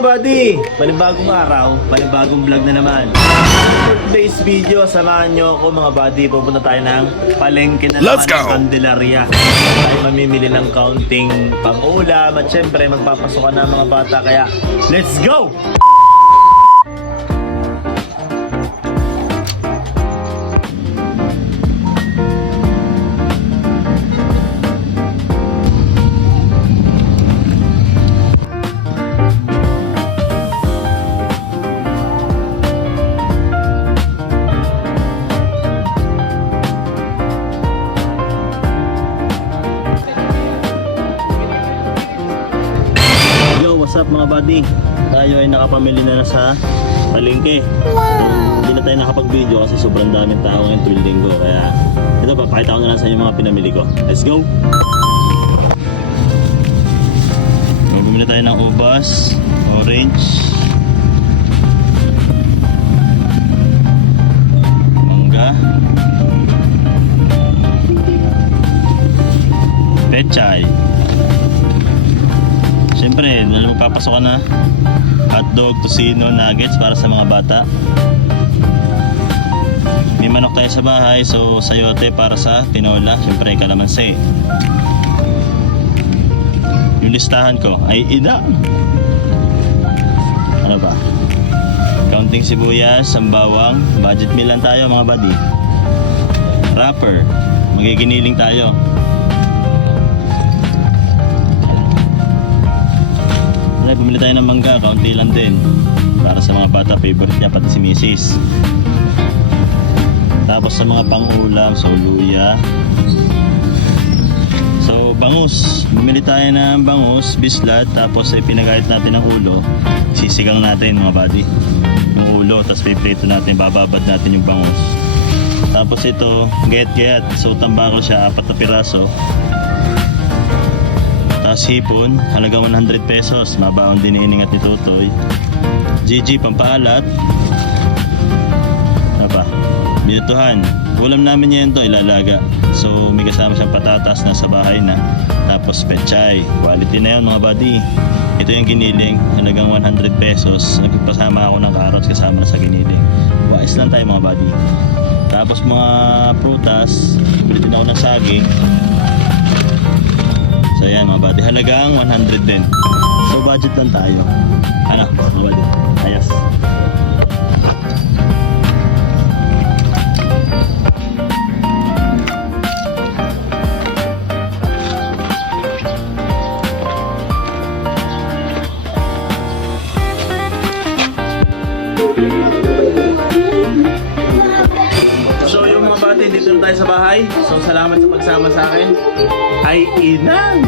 mga buddy? Panibagong araw, panibagong vlog na naman. For today's video, samahan nyo ako mga buddy. Pupunta tayo ng palengke na naman ng Candelaria. Tayo mamimili ng kaunting pang-ulam at syempre magpapasokan ng mga bata. Kaya, let's go! What's up mga buddy? Tayo ay nakapamili na sa palengke. Hindi na tayo nakapag-video kasi sobrang daming tao ngayon tuwing linggo. Kaya ito, papakita ko na lang sa inyo mga pinamili ko. Let's go! Bumili tayo ng ubas, orange, mangga, pechay. Siyempre, magpapasok ka na hotdog, tocino, nuggets para sa mga bata. May manok tayo sa bahay, so sayote para sa tinola. Siyempre, kalamansi. Yung listahan ko ay ina. Ano ba? Kaunting sibuyas, sambawang. Budget meal lang tayo mga buddy. Wrapper. Magiginiling tayo. Bumili tayo ng mangga, kaunti lang din para sa mga bata, favorite niya pati si Mrs. Tapos sa mga pang-ulam, so luya. So bangus, bumili tayo ng bangus, bislat, tapos ay pinagayat natin ang ulo. Sisigang natin mga buddy yung ulo, tapos piprito natin, bababad natin yung bangus. Tapos ito, get, so tambako siya, 4 na piraso. Tapos hipon, halagang 100 pesos. Mabaon din iningat ni Tutoy. GG, pampaalat. Ano pa? Binutuhan. Ulam namin yan to, ilalaga. So may kasama siyang patatas na sa bahay na. Tapos pechay. Quality na yun mga buddy. Ito yung giniling, halagang 100 pesos. Nagpapasama ako ng carrots kasama na sa giniling. Wais lang tayo mga buddy. Tapos mga prutas, bili din ako ng saging. So yan mga buddy, halagang 100 din. So budget lang tayo. Ano mga buddy? Ayos. So yung mga buddy, dito na tayo sa bahay. So salamat sa pagsama sa akin. Ay inang!